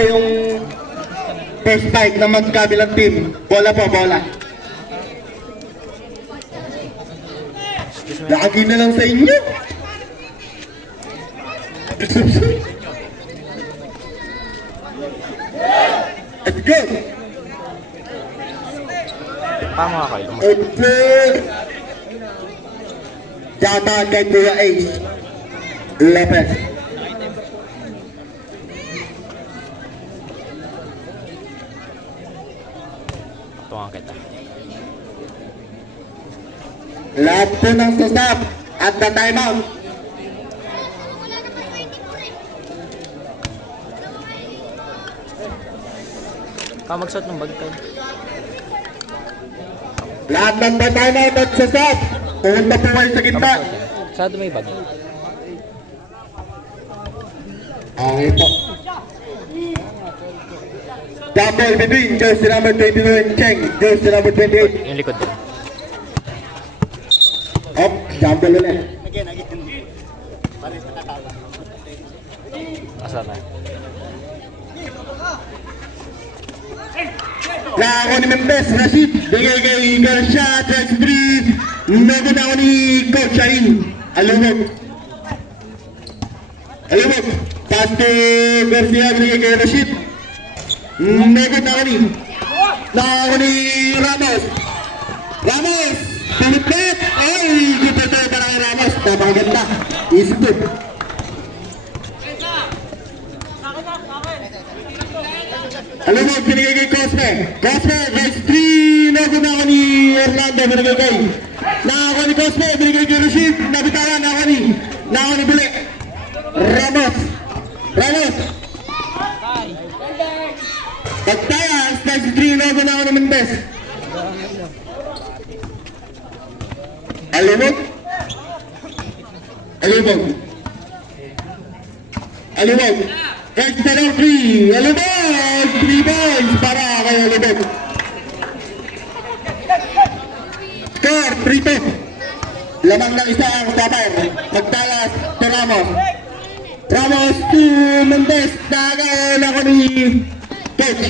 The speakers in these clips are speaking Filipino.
yung first spike na magkabilang team. Bola po, bola. Lagi na lang sa inyo. Let's go. Tama kayo. Ito. Jata kay Kuya Ace. Lopez. Tuwang kita. Lahat po ng susap at the timeout. Magsuot ng bag kayo. Lahat ng the timeout at susap. Pumunta po kayo sa gitna. Saan may bag? Okay po. Double between jersey number 22 Cheng, jersey number 28. Yung likod din. Up, double ulit. Asa na? Nako ni Membes, Rashid, bigay kay Garcia, 33. Nagod ako ni Coach Ain. Alumog. Alumog. Pass to Garcia, bigay kay Rashid. Nagod ako ni. Nako ni Ramos. Ramos! Pulipet! Ay! Kita tayo para kay Ramos. Napakaganda. Easy good. Alam mo, binigay kay Cosme. Cosme, guys, 3. Nagod ako ni Orlando, binigay kay. Nako ni Cosme, binigay kay Rashid. Nabitawan, nako ni Bule. Ramos. Ramos. Pagtayas, guys, 3. Nagod ako ni Mendes. Alumog. Alumog. Alumog. Guys, 3. Alumog. 3 points para kay Alumog. Score, 3-2. Lamang ng isa ang kapar. Magtalas to Ramos. Ramos to Mendes. Nagaon ako ni Coach.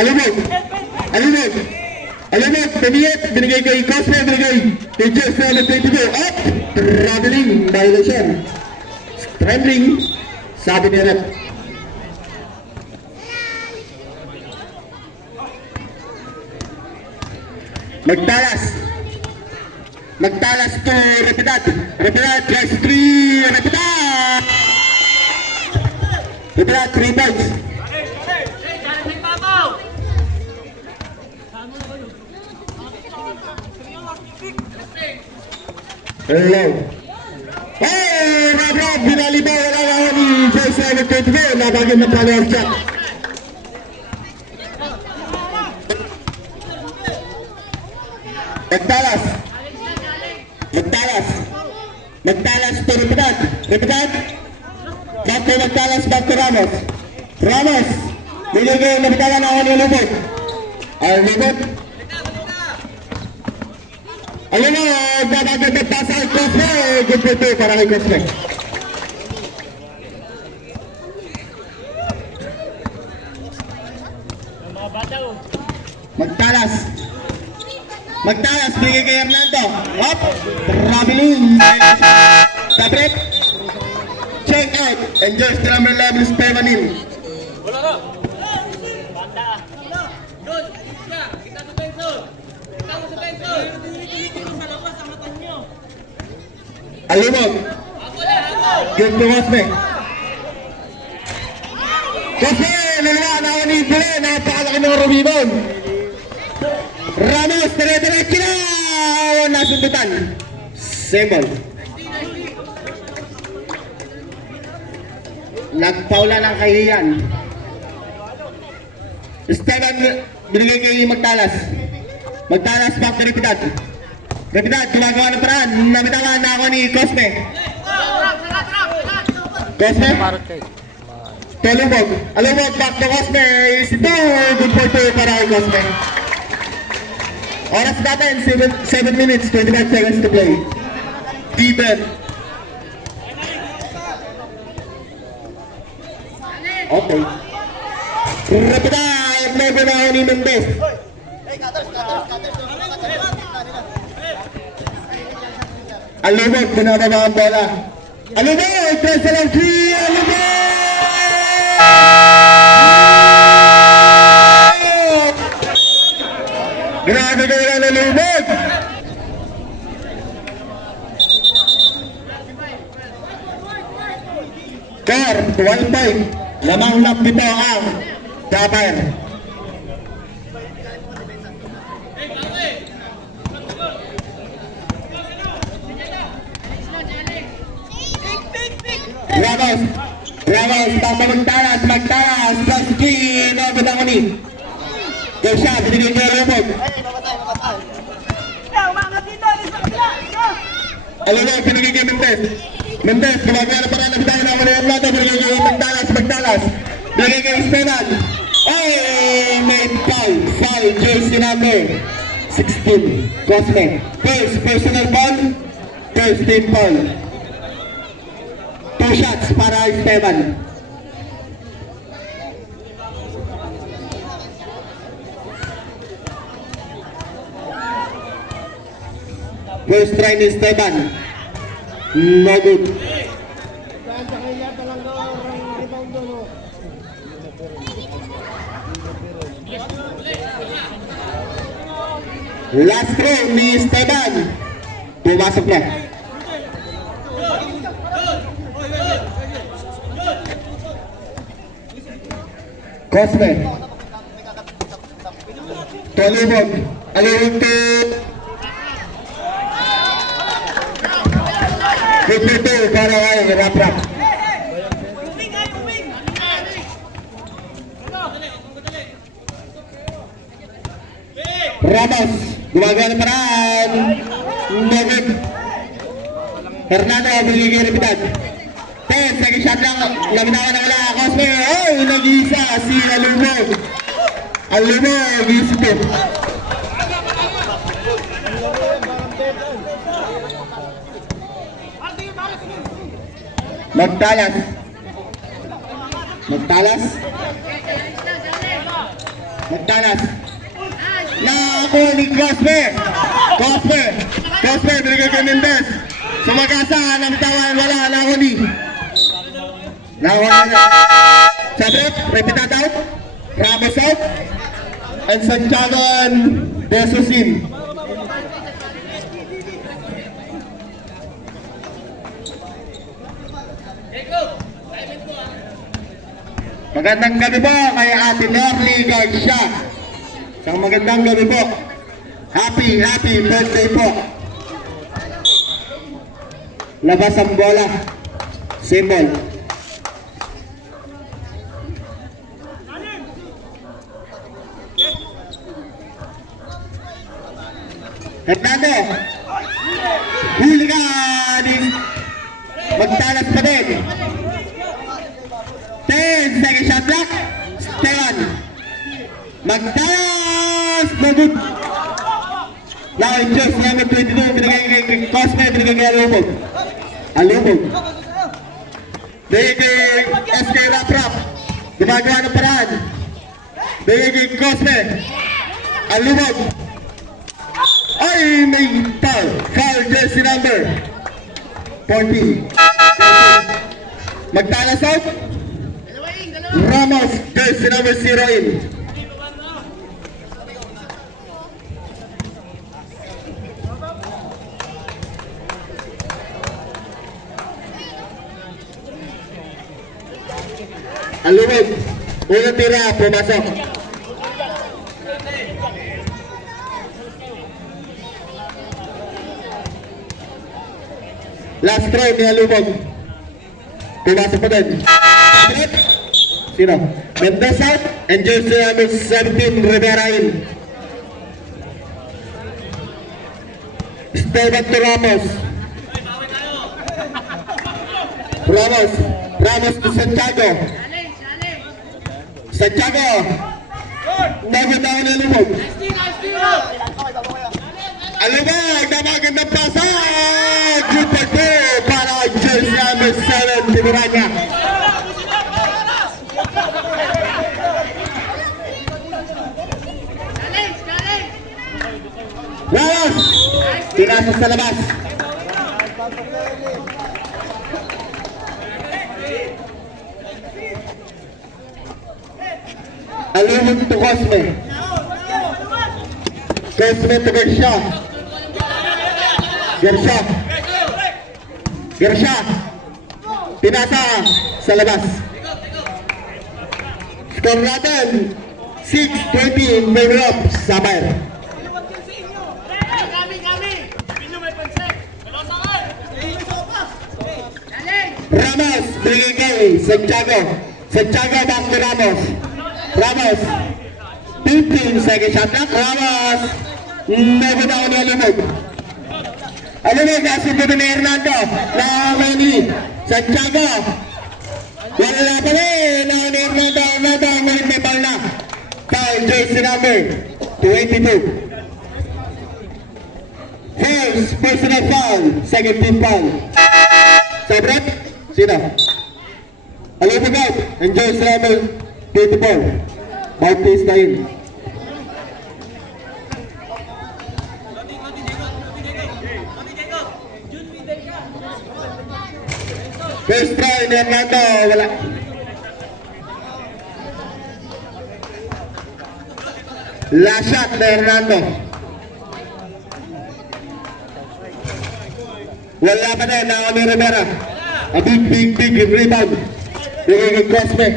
Alumog. Alumog. Alumog, piniyat. Binigay kay Cosme. Binigay kay Jeff 22. Up. Traveling. Violation. Trembling. Sabi ni Rep. Magtalas. Magtalas to Repidad. Repidad, class 3. Repidad. Repidad, 3 points. Hello. Hey, Rob, binalibaw wala ako ni Jersey number 24. Nabagyan ng follower check. Magtalas. Magtalas. Magtalas to Repidad. Repidad. Back to Magtalas, back to Ramos. Ramos. Binigay na bitalan ako ni Lubot. Ay, Lubot. Alam mo, babagad na pasa kay Cosme. Good for 2 para kay Cosme. Magtalas. Magtalas, bigay kay Hernando. Up. Traveling. Sabret. Check out. Enjoy the number 11 Stevanin. Alumog. Good to Cosme. Cosme, lalawan ako ni Bule. Napakalaki ng rumibon. Ramos, dire-diretso na! Nasundutan. Symbol. Nagpaula ng kahiyan. Esteban, binigay kay Magtalas. Magtalas, back to Repidad. Repidad, gumagawa ng paraan. Nabitawan na ako ni Cosme. Cosme? Alumog. Alumog, back to Cosme. Is 2. Good for 2 para kay Cosme. Oras natin, 7 minutes, 25 seconds to play. Even. Okay. Repita, no good na ni Mendez. Alubog, binababa ang bola. Alubog, press lang si Alubog! Grabe ka na Alubog! Car, 12 point. Lamang lap dito ang Dapper. Ramos, tama magtalas, Baski, nabot ang ulit. Kesha, binigay niya Lumog. Alubog, binigay niya Mendez, gumagawa na parang nabitaw na muli ang lato, binigay niya magtalas. Binigay niya Esteban. Ay, may foul, jersey number 16, Cosme. First, personal foul, first team foul. 2 shots para Esteban. First try ni Esteban. No good. Last throw ni Esteban. Pumasok na. Cosme. Alubog to 52 para kay Rap. Ramos, gumagawa ng paraan. Nugod. Hernando, bigigay repitad. 10, second shot lang. Laminawan na wala. Cosme, ay, nag-iisa si Alubog. Alubog, isip. Magtalas. Naku ni Cosme, binigay kay Mendez. Sumagasa, namitawan, wala, nakuni. Sabrep, repeat out. Ramos out. And Santiago and Desusin. Magandang gabi po kay Ate Nerly Garcia. Isang magandang gabi po. Happy birthday po. Labas ang bola. Symbol. Hernando. Huli ka. Magtalas pa din. 10, second shot block. Esteban. Magtalas. No good. Now in just number 22, binigay kay Cosme, binigay kay Alubog. Binigay kay SK Rap. Gumagawa ng paraan. Binigay kay Cosme. Alubog. Ay, may foul jersey number 14. Magtalas out. Ramos, jersey number 0 in. Alubog, unang tira, pumasok. Last try ni Alubog. Pumasok pa din. Sino? Mendez out and jersey number 17, Rivera in. Esteban to Ramos. Ramos to Santiago. Nagadaw na Alubog. Alubog, napagandang pasa. Good for 2 para jersey number 7, Timuranya. Pinasok sa labas. Alimon to Cosme. Cosme to Gersha. Gersha. Gersha. Pinasa sa labas. Score natin 6-20 in favor of Sapphire. Ramos, bigay kay Santiago. Santiago back to Ramos. Ramos. 15 second shot clock. Ramos. Never down ni Alimog. Alimog, nasunod ni Hernando. Nakakini. Santiago. Wala pa rin. Nakakini Hernando. Hernando. Ngayon may ball na. Foul, jersey number 22. First personal foul. Second team foul. Sabret. Sino? Alimog out. And jersey number 24. Bautista yun. First try ni Hernando, wala. Last shot ni Hernando. Wala pa din, ako ni Rivera. A big rebound. Yung Cosme.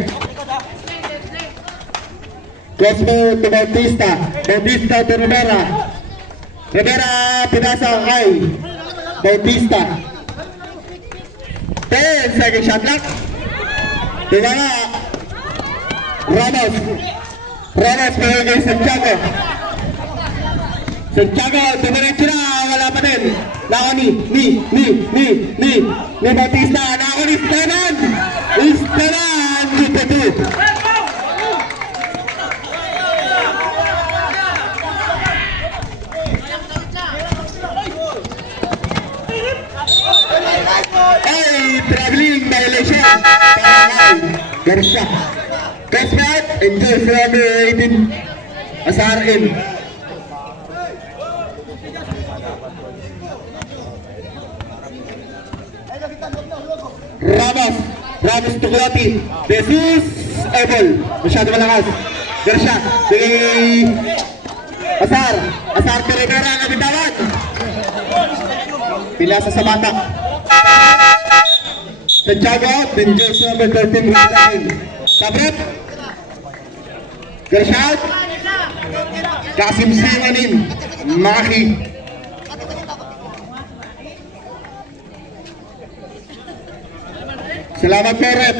Cosme to Bautista. Bautista to Rivera. Rivera pinasa kay Bautista. 10 second shot clock. Tingala. Ramos. Ramos pero kay Santiago. Santiago, tumiretso na. Wala pa din. Nako ni Bautista. Nako ni Esteban. Esteban. Dito. Ay, traveling violation. Gersha. Cosme out. Enjoy number 18. Asar in. Ramos to Kulati. Jesus Ebol. Masyado malakas. Gersha. Bigay Asar. Asar to Rivera na bitawan. Pinasa sa bata. Santiago out. Then jersey number 13. Sabret. Gersha out. Kasim Simanin. Maki. Salamat po, Rep.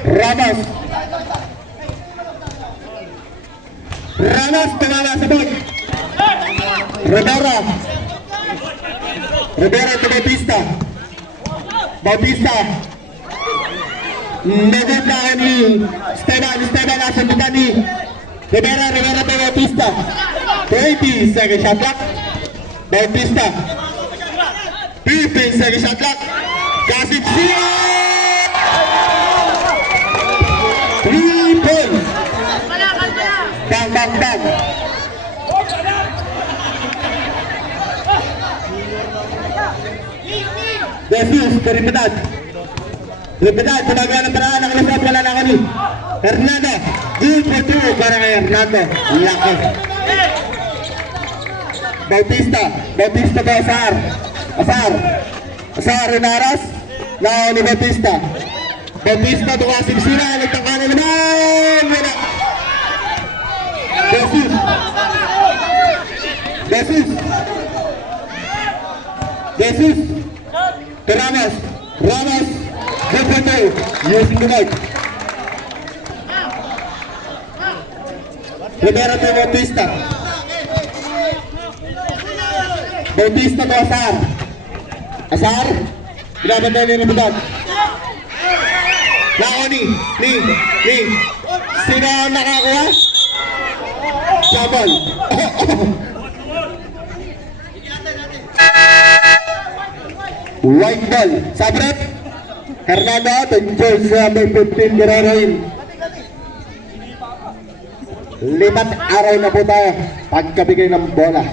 Ramos. Ramos, tumala sa bot. Rivera. Rivera to Bautista. Bautista. Negot na ni Esteban nasa buta ni Rivera to Bautista. 20 second shot clock. Bautista. 15 second shot clock. Kasim Sia. 3 points. Bang. Jesus, Ripedad. Tumagawa ng paraan ng lusot. Wala na ako ni Hernando. Good for 2 para kay Hernando. Laki. Bautista to Asar Renaras. Now ni Bautista to Kasim Sina. Nagtangka na naman. Wala. Jesus to Ramos. Good for 2. Using the mic. Rivera to Bautista to Asar. Binabantay ni Ribidad. Nako ni. Sino ang nakakuha? Sabal. White ball. Sabret. Hernando at jersey number 15 Guerrero in. Lipat araw na po tayo pagkabigay ng bola.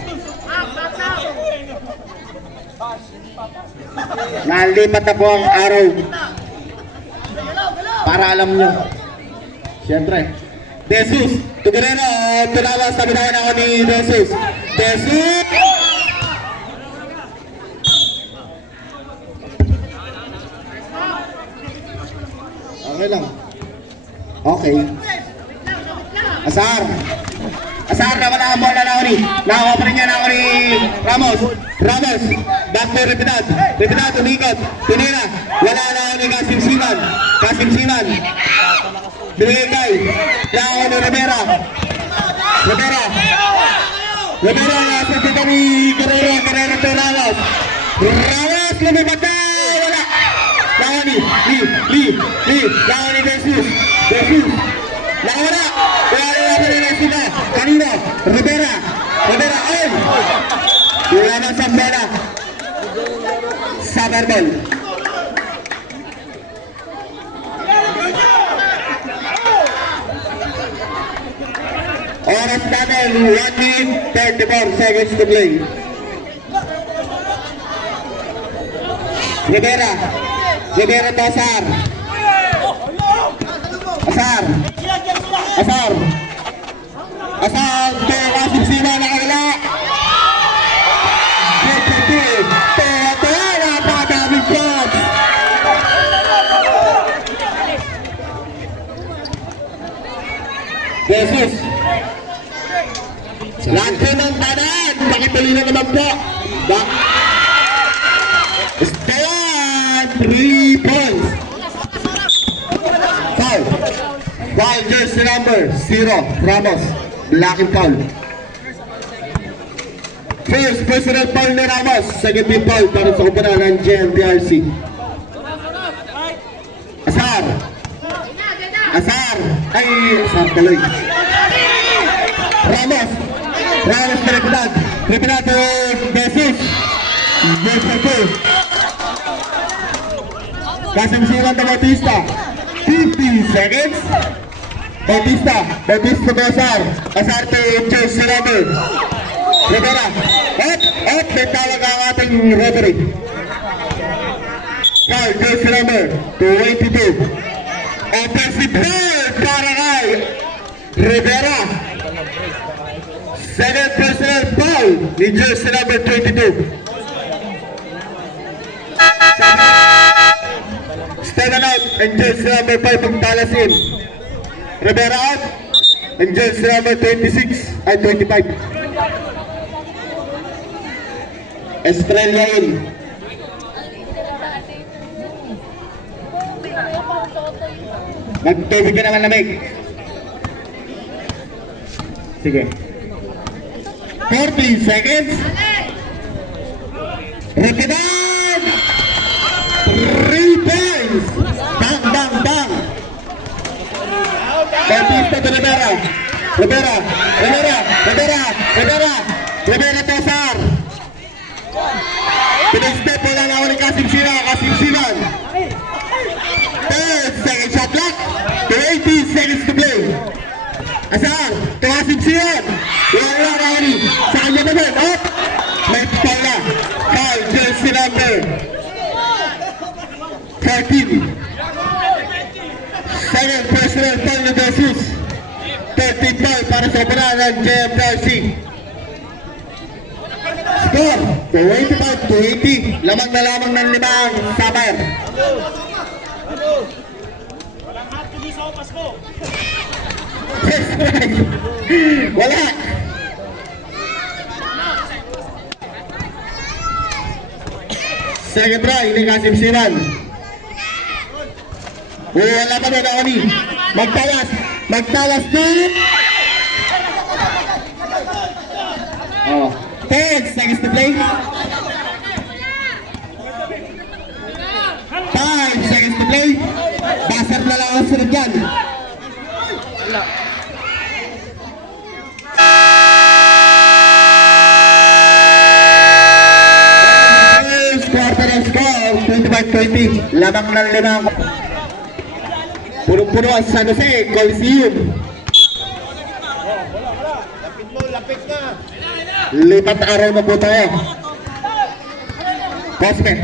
Nalipat na po ang araw. Para alam nyo. Siyempre. Jesus, to Guerrero, tunawas na binayan ako ni Jesus. Jesus! Okay lang. Okay. Asar. Asar na wala ang bola na ako ni. Nakakuha pa rin niya na ako ni Ramos. Ramos. Back to Repinad. Repinad, umikot. Pinira. Wala na ako ni Kasim Siman. Kasim Siman. Binigay kay. Na ako ni Rivera. Rivera. Rivera. Nasa dito ni Guerrero. Guerrero to Ramos. Ramos. Lumipat na. Wala. Nakakuha ni. Nakakuha ni Jesus. Jesus. Nakawala! Wala na natin na sila. Kanino? Rivera! Rivera, ayun! Wala na sa bola. Saberbol. Oras natin, 1 minute, 34 seconds to play. Rivera. Rivera to Asar. Asar. Asar. Asar. Kaya Kasim Sima nakawala. Kaya napakadaming shots. Jesus. Lahat po ng tanan. Pakituloy na naman po. Esteban. 3 points. Foul. Foul jersey number 0. Ramos. Black and foul. First personal foul ni Ramos. Second team foul para sa kumpara ng JMPRC. Asar. Asar. Ay, Asar tuloy. Ramos. Ramos na Repinad. Repinad to Jesus. Jersey 2. Kasim Siman to Bautista. 50 seconds. Bautista to Asar. Asar to jersey number. Rivera. At may tawag ang ating referee. Foul, jersey number 22. Offensive foul para kay Rivera. Second personal foul ni jersey number 22. Stand out and jersey number 5 pagtalasin. Rivera out and jersey number 26 ay 25. Estrella in. Magtubig ka naman lamig. Sige. 40 seconds. Repinad! 3 points! Bang, bang, bang! Bautista to Rivera. Rivera. Rivera to Asar. Pinag-step po lang ako ni Kasim Siman. Third second shot clock. 20 seconds to play. Asar to Kasim Siman. Wala ako ni. Sa kanya naman. Up! May foul na. Foul jersey number 13. Second personal foul na Jesus. 13 foul para sa opera ng JMPRC. Score 25-80. Lamang na lamang ng 5 Sapphire. Walang hot to sa Pasko. Wala. Second try ni Kasim Siman. Wala pa doon ako ni. Magtalas din. Oh, 10 seconds to play. 5 seconds to play. Basar na lang ang sunod yan. First quarter of score, 25-20. 20. Lamang ng 5. Punong-puno ang San Jose Coliseum. Lipat araw na po tayo. Cosme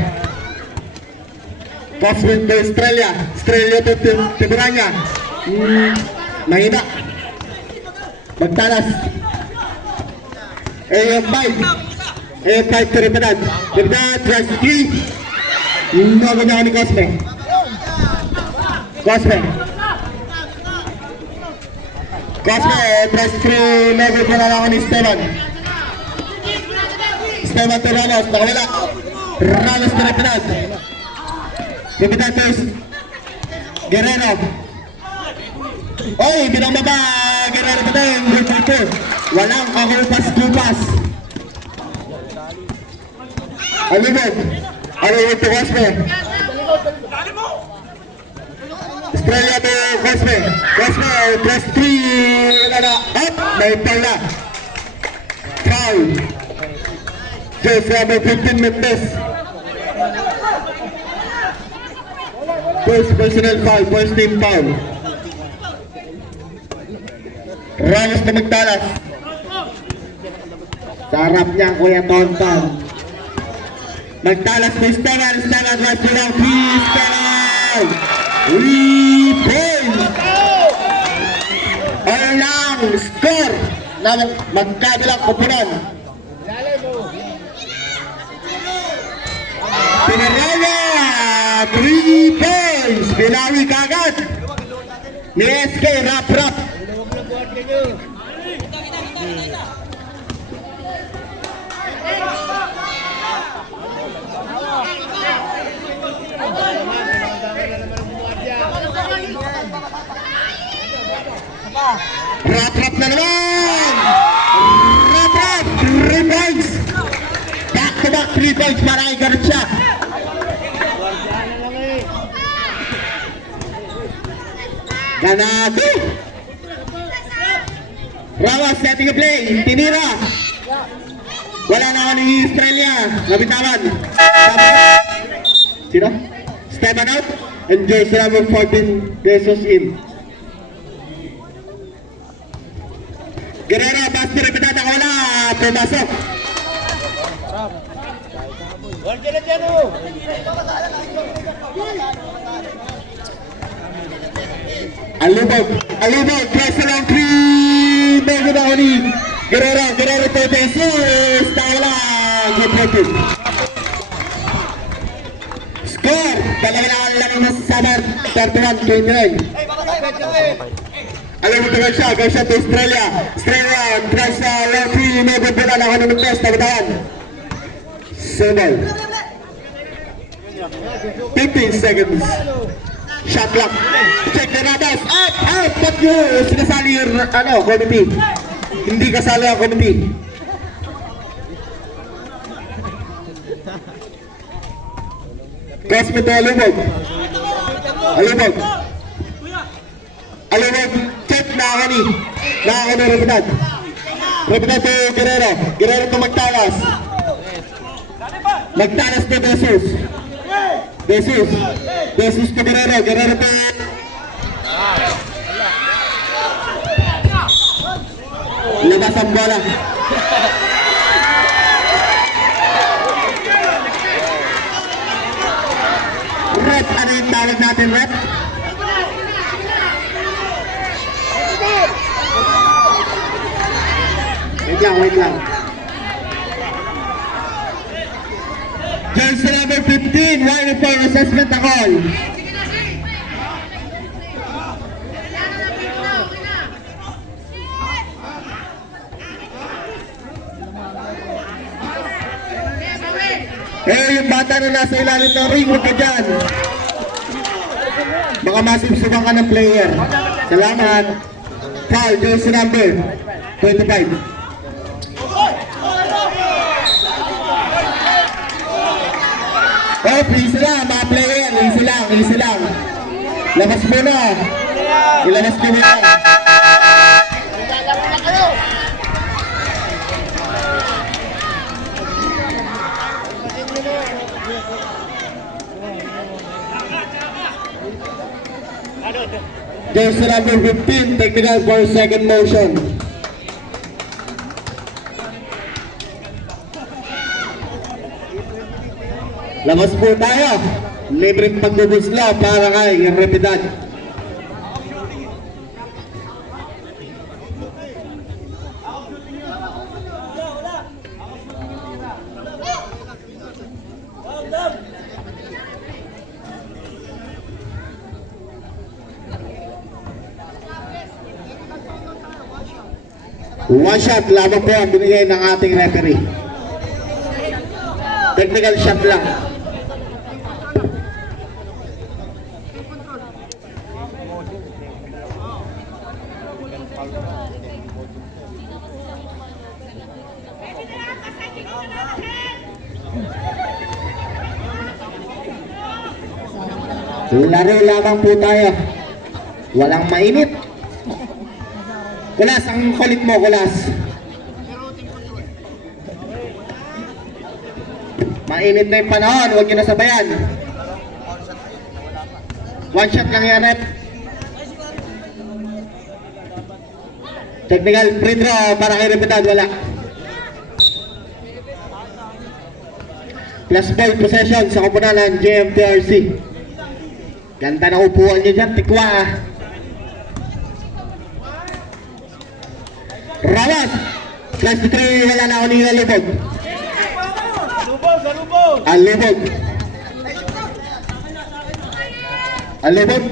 to Australia. Australia to Tiburanya. Mahina. Magtalas. AM5 to Ribadad. Ribadad, tries 3. Nago niya ni Cosme. Cosme, tries 3. Nago pa lang ako ni Esteban. Esteban to Ramos. Nakawala. Ramos to Ribadad. Ribadad to Guerrero. Oy, binababa. Guerrero pa tayo. Group 2. Walang kakupas-kupas. Alibog to Cosme. Australia to Cosme. Cosme, plus 3. Up. May pala. Foul. Just number 15 Mendes. First personal foul. First team foul. Ramos na magtalas. Sarap niya Kuya Tonton. Magtalas ni Esteban. Esteban tries to lang 3. Esteban! 3 points! Ang score na magkabilang kupunan. Pinaraya! 3 points! Binawi kagad ni SK Rap. Rap na naman! Rap! 3 points! Back to back 3 points para kay Garcia. Ganado! Ramos setting a play. Tinira. Wala na ako ni Australia. Nabitawan. Sino? Esteban out. And jersey number 14 pesos in. Guerrero, pass to Ribadad. Wala. Pumasok. Alubog, press lang 3. Bago na ako ni Guerrero to Jesus. Tawala. Good. Score. Dalawa na ang lang ng Samar. 31-29. Alubog to Garcia to Australia. Press lang 3. May good na ako ng test. Tabataan. Sunod. 15 seconds. Shot clock. Check the Ramos. Out. Ba't yung sinasali yung committee? Hindi kasali ang committee. Cosme to Alubog. Check na ako ni Ribadad. Ribadad to Guerrero. Guerrero to magtalas. Magtalas to Jesus to Guerrero to labas ang bola. Rep, ano yung tawag natin, Rep? Wait lang. Jersey number 15, wide for assessment na call. Yung bata na nasa ilalim ng ring, huwag ka dyan. Baka masibsugan ka ng player. Salamat. Foul, jersey number 25. Easy lang, mga player. Easy lang. Labas mo na. Ilabas mo na. Jersey number 15, technical for second motion. Labas po tayo. Libreng pagbubusla para kay Repidad. One shot lamang po ang binigay ng ating referee. Technical shot lang. Laro lamang po tayo. Walang mainit. Kulas, ang kulit mo, Kulas. Mainit na yung panahon, huwag nyo nasabayan. One shot lang yan, rep. Technical free throw para kay Repitad, wala. Plus ball possession sa kupunan ng JMTRC. Ganda na upuan nyo dyan, tikwa ah. Rawas! Plus 3, wala na ako nila lubog. Alubog. Alubog.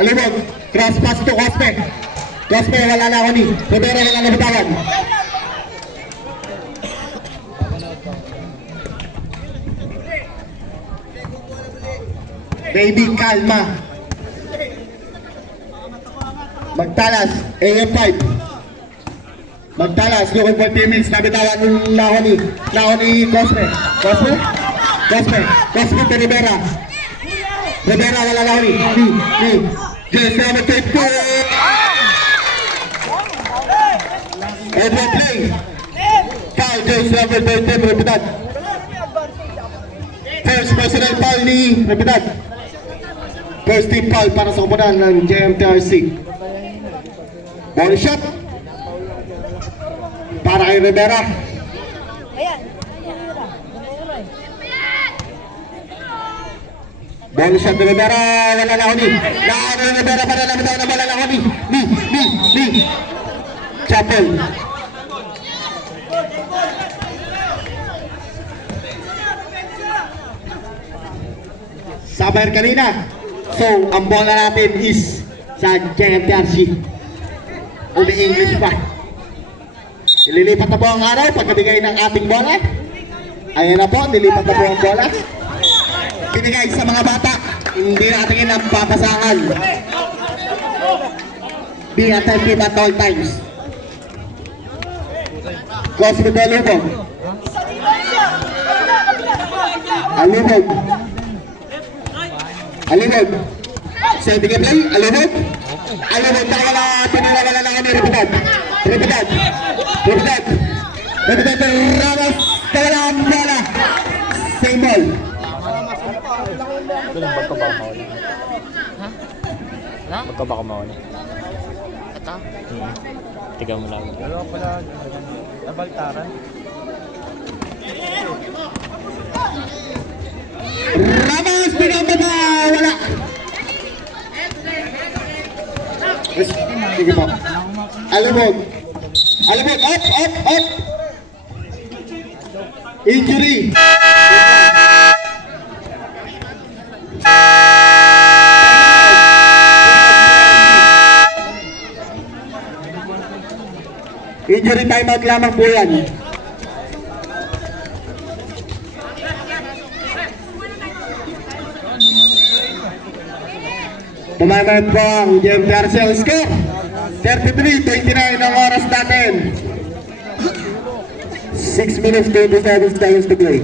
Alubog. Cross pass to Cospe. Cospe, wala na ako ni. Rivera, wala na bitawan. Baby, kalma. Magtalas, AM5. Magtalas, looking for teammates. Nabitawan ng Lahoni Cosme. Cosme? Cosme. Cosme to Rivera. Rivera, wala Lahoni. Ni. Just number 22. Edward play. Foul, just number 13, Repitad. First personal foul ni Repitad. First team foul para sa kupunan ng JMTRC. Ball shot para kay Rivera. Ball shot ni Rivera, wala na ako ni. Naano ni Rivera para lamitaw na wala na ako ni. Ni. Chapel. Sabayar kanina. So, ang bola natin is sa JMTRC. Umi-English pa. Ililipat na po ang araw pagkabigay ng ating bola. Ayan na po, nilipat na po ang bola. Binigay sa mga bata. Hindi natin ang papasahan. Be attentive at all times. Cosme de Alubog. Alubog. Alubog. Sending a play. Alubog. Alubog. Tinila wala na kami. Repitad. Ramos. Tawala ang bola. Same ball. Ito lang, bagka ba mauli? Ha? Bagka ba mauli? Ito? Tigaw mo lang. Dalawa pala, nabaltaran. Ramos. Bigyan mo ba? Wala. Sige po. Alubog. Up. Injury. Injury timeout lamang po yan. Tumaman po ang JMTRC ang score. 33-29 ang oras natin. 6 minutes 27 seconds to play.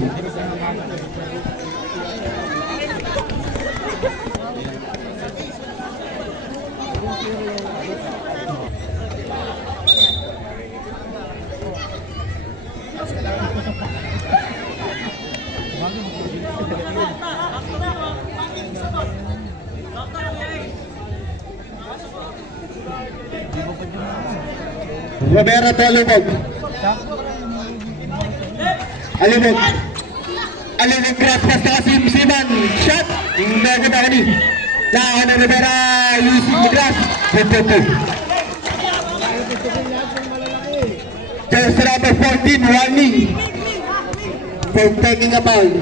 Rivera to Alubog. Alubog. Alubog cross pass na si Siman. Shot. Hindi ba ni? Lahan ng Rivera using the grass. Pupupu. Jersey number 14, warning for taking a foul.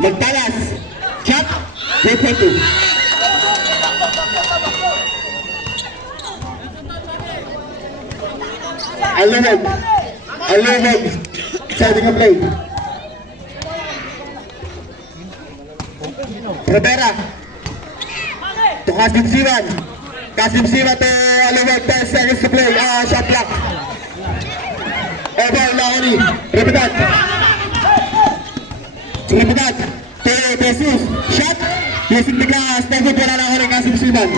Magtalas. Shot. Pupupu. Alubog. Alubog. Starting a play. Rivera. To Kasim Siman. Kasim Siman to Alubog. 10 seconds to play. Shot block. Over lang ni. Repetat. Repetat. To Jesus. Shot. Using the glass. Never pala lang ni Kasim Siman.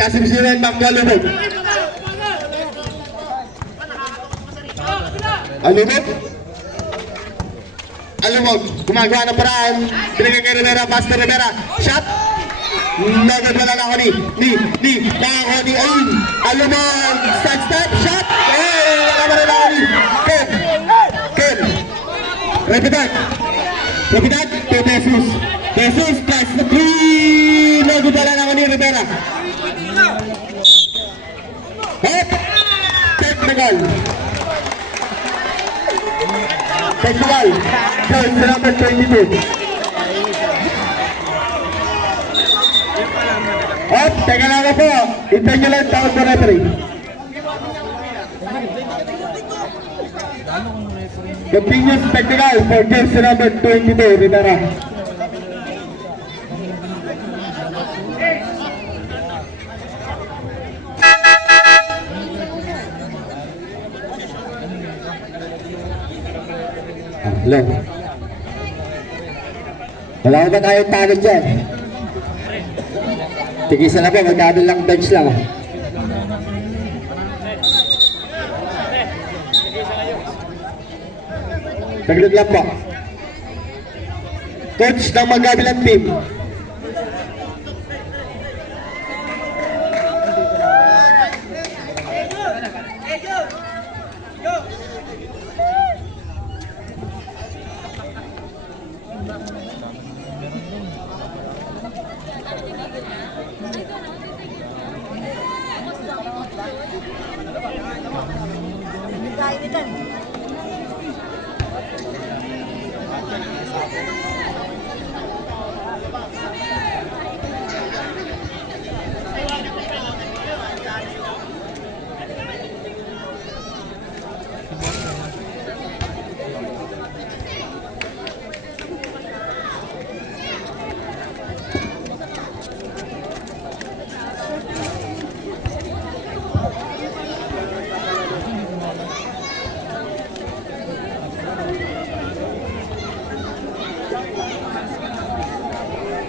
Kasim Siman back to Alubog. Alubog. Alubog. Gumagawa ng paraan. Binigay kay Rivera. Pass to Rivera. Shot. Nagad wala lang ako ni. Ayun. Alubog. Side step. Shot. Wala mo rin ako ni. Ken. Repetat. To Jesus. Jesus plus the 3. Nagad wala lang ako ni Rivera. Technical. Jersey number 22. Teka lang ako po. Hintayin nyo lang tawag ko referee. Continuous technical for jersey number 22, Rivera. Hello. Wala ko ba tayong pagod dyan? Tigisan na po, magkano lang bench lang. Saglit lang po. Coach ng magkabilang team.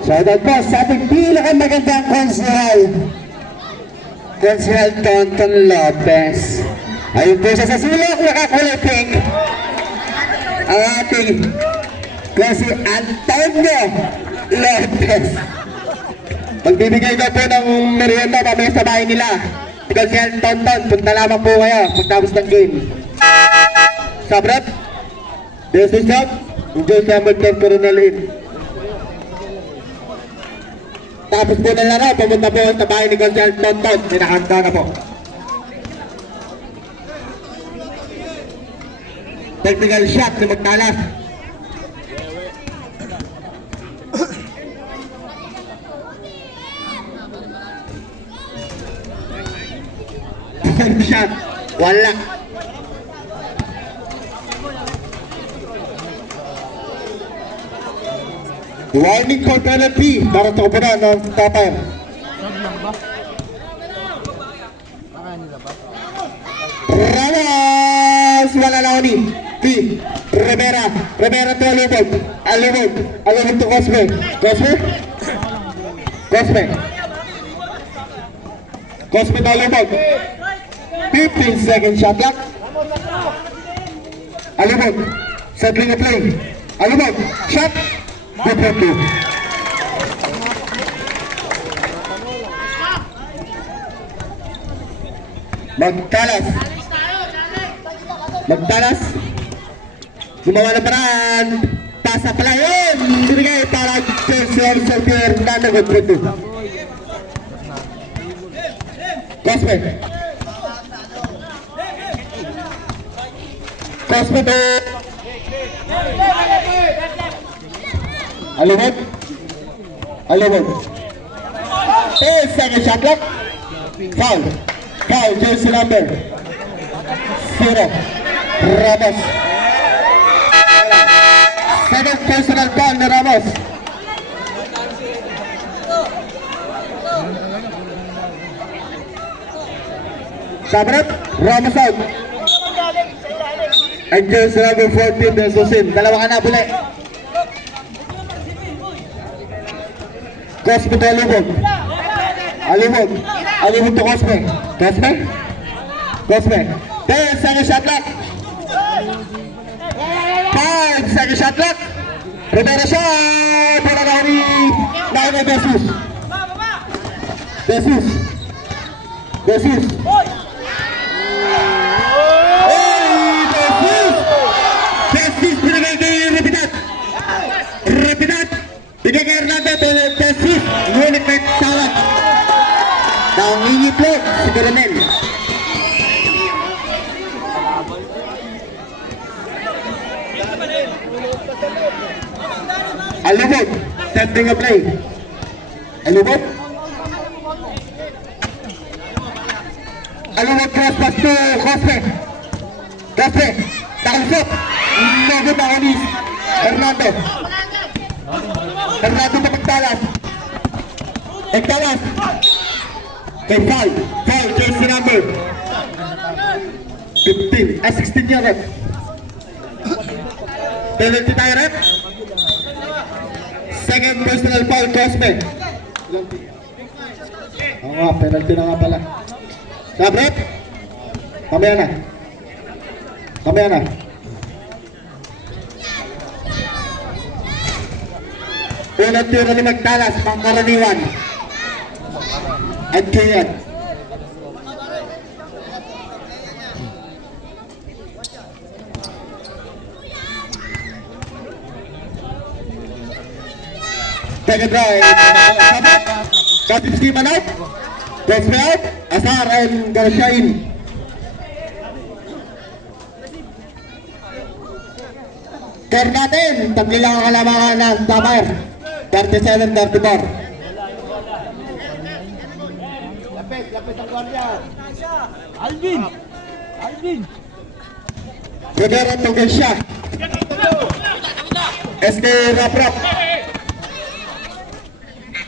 Shoutout po sa ating pinakamagandang Consihal Tonton Lopez. Ayun po siya sa sulok, nakakulay pink. Ang ating Consi Antonio Lopez. Magbibigay na po ng merienda mamaya sa bahay nila. Consihal Tonton, punta lamang po kayo pagtapos ng game. Sabrat, this is up. Enjoy number 10 Coronel. Tapos po na laro, pumunta po sa bahay ni Consihal Tonton. Sinakanta na po. Technical shot na magtalas. Technical shot. Wala. Warning for penalty para sa kapunan ng tapay. Ramos! Wala na ni. Rivera to Alubog to Cosme to Alubog. 15 second shot clock. Alubog settling a play. Alubog shot. Good for two. Magtalas. Magtalas. Gumawa ng paraan. Pasa pala yun. Binigay para Chelsea Fernando Godreto. Cosme. Cosme to. Alimod. Alimod. Second shot clock. Foul. Foul. Jersey number 0. Ramos. Second personal foul ni Ramos. Sabrap. Ramos out. And jersey number 14 de Susin. Dalawa ka na buli. Cosme to Alimod. Alimod. Alimod to Cosme. Cosme. Cosme. 10 second shot clock. 5 second shot clock. Rivera shot. Para dari Naino Jesus. Jesus. Jesus. Jesus binigay kay Repidat. Repidat. Binigay kay Hernando. Jesus. Ngunit may tawag. Nangingiplo si Coronel. Alimod, sending a play. Alimod. Alimod cross pass to Cosme. Cosme, nakalusot. Nogo na kanis. Hernando. Hernando na pagtalas. Pagtalas. Okay, foul. Foul, jersey number 15. 16 niya, rep. Penalty tayo, rep. Second personal foul, Cosme. Oo nga, penalty na nga pala. Stop, rep. Kamaya na. Kamaya na. Unang tiro ni Magtalas, pangkaraniwan. At Kiyan. Second drive. Kapitski man out. Cosme out. Azar and Garcia in. Turn natin. Tatli lang ang kalamangan ng Tamar. 37-34. Lapit ang guardia. Alvin! Alvin! Rivera to Garcia. SK Raprap.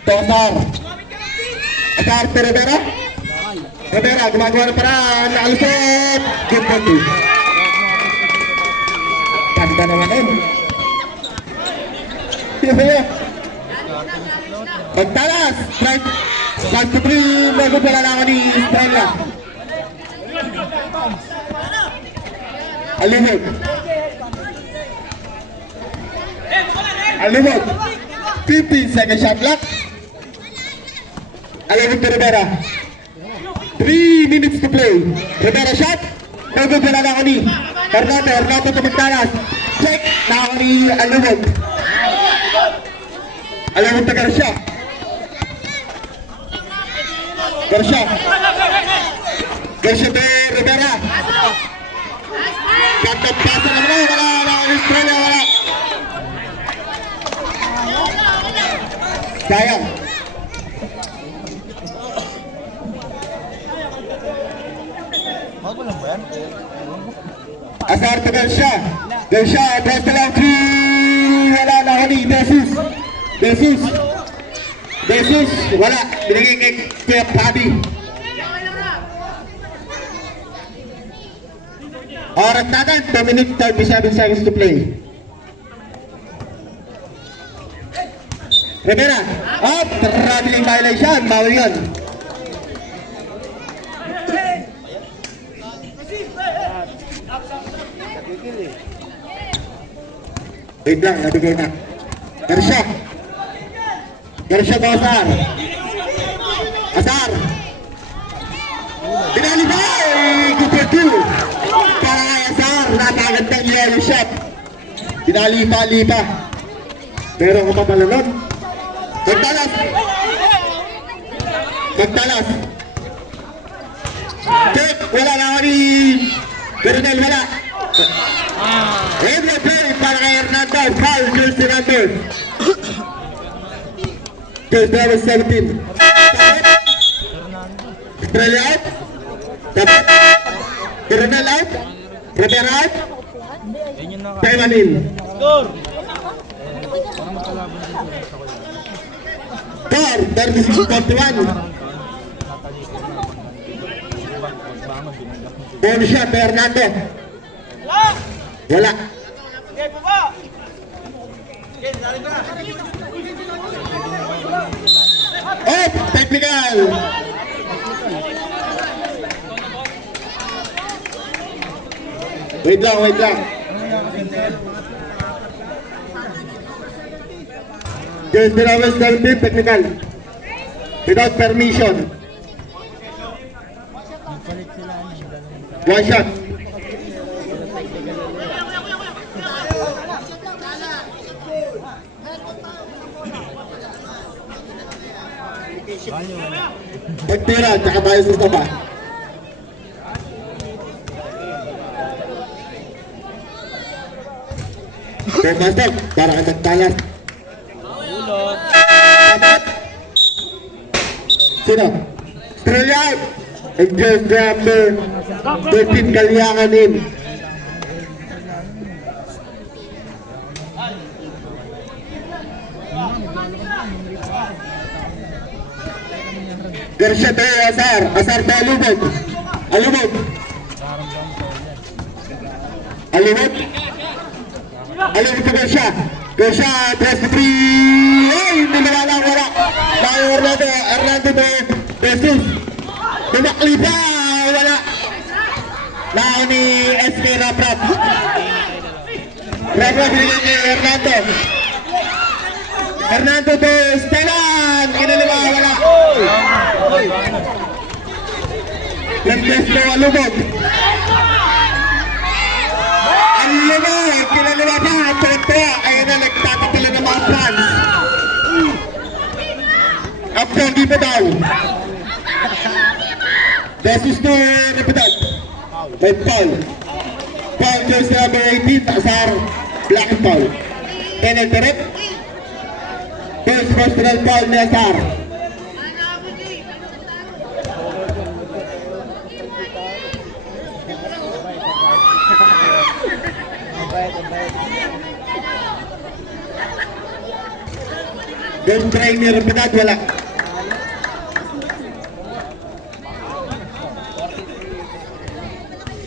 Tosar. Azar to Rivera. Rivera gumagawa ng paraan. Nakalusot. Good for two. Ganda naman yun. Rivera. Magtalas. Strike. Strike to 3. Magod wala lang ni Estrella. Alimod. Alimod. 15 second shot clock. Alimod to Rivera. 3 minutes to play. Rivera shot. Magod wala lang ni Hernando. Hernando to Magtalas. Check. Nakaka ni Alimod. Alimod to Garcia. Garcia. Garcia to Rivera. Ganda pasa naman. Wala Estrella. Wala. Sayang. Bago lang ba yan? Azar to Garcia. Garcia, best lang 3. Wala na ako ni Jesus. Jesus. Jesus. Wala. Binigay kay Kuya Pabi. Oras natin. 2 minutes 37 seconds to play. Rivera. Up. Traveling violation. Bawal yun. Wait lang, nabigay na. Garcia. Garcia to Azar. Azar. Binalibay! Pinalipa-lipa. Pero kung papalanod. Magtalas. Magtalas. Check. Wala na ako ni Bernal. Wala. Every play para kay Hernando. Foul. Jersey number. Jersey number 17. Strel out. Dapat. Bernal out. Rivera out. Time in. Score! 36-41. Bonus shot, Fernando. Wala. Oh, technical. Wait lang. Just the lowest 17, technical. Without permission. One shot. Pagtira, tsaka tayo sa taba. Okay, master, para ka nagtalas. Sino? Straight out! And just number 13 Kalyanganin. Garcia tayo, Asar. Asar tayo, Alubog. Alubog. Alubog. Alubog ka Garcia. Garcia, 3-3. Ay, hindi nawala, wala. Tayo, Hernando de Jesus. Dumakli pa, wala. Lao ni SK Raprap. Raprap binigyan ni Hernando. Hernando de Estelan. Kinaliwa, wala. Nag-test na Alubog. Alubog, kinaliwa pa. Ayun na, nagtatapila ng mga fans. Uptown, di ba daw? Jesus to Repetad. May foul. Foul jersey number 18, Asar. Black and foul. Penalty rep. First personal foul ni Asar. Don't try ni Repetad, wala.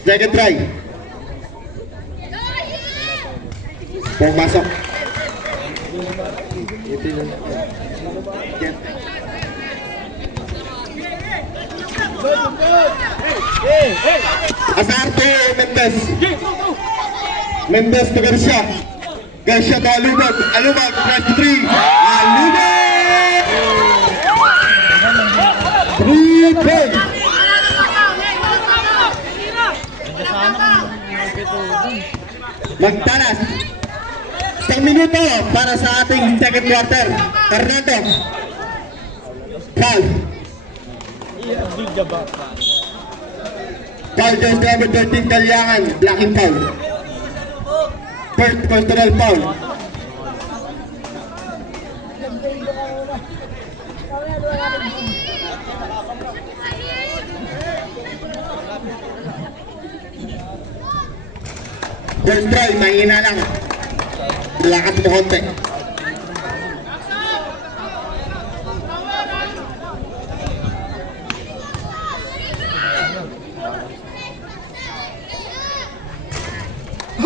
Second try. Pumasok. Asar to Mendez. Mendez to Garcia. Garcia to Alubog. Alubog, 23. Alubog! 3 points. Magtalas. 1 minuto para sa ating second quarter. Hernando. Foul. Foul just number 13 Kalyangan. Blocking foul. First personal foul. First try, mahina lang. Lakas mo konti.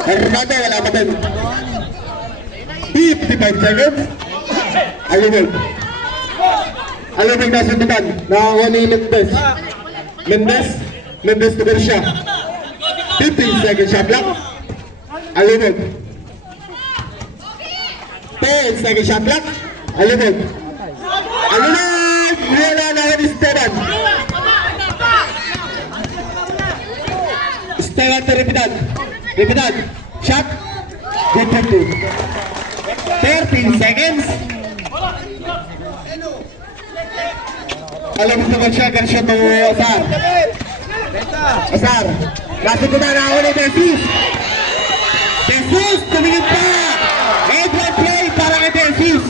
Hernando, wala pa din. 55 seconds. Alubog. Alubog na sundukan. Nakakuha ni Mendez. Mendez to Garcia. 15 seconds shot clock. Alubog. 10 seconds shot clock. Alubog. Alubog! Wala na ako ni Esteban. Esteban to Repetad. Repetad. Shot. Good for 2. 13 seconds. Alam mo naman siya, ganun to Asar. Asar. Nasa ko na ako ni Jesus. Jesus, tumingin pa. Edward play para kay Jesus.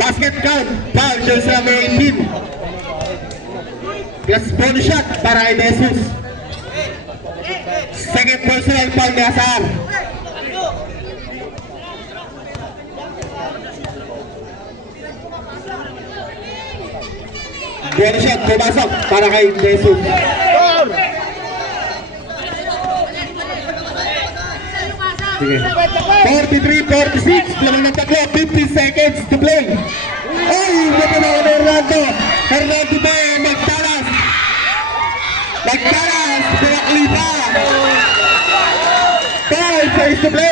Basket count. Foul siya sa number 18. Plus bonus shot para kay Jesus. Second personal foul ni Asar. Bonus shot, pumasok para kay Jesus. Sige. 43-46, lamang ng tatlo, 50 seconds to play. Ay, ito na ako Hernando. Hernando ba eh, magtalas. Magtalas, pinaklipa. 5 seconds to play.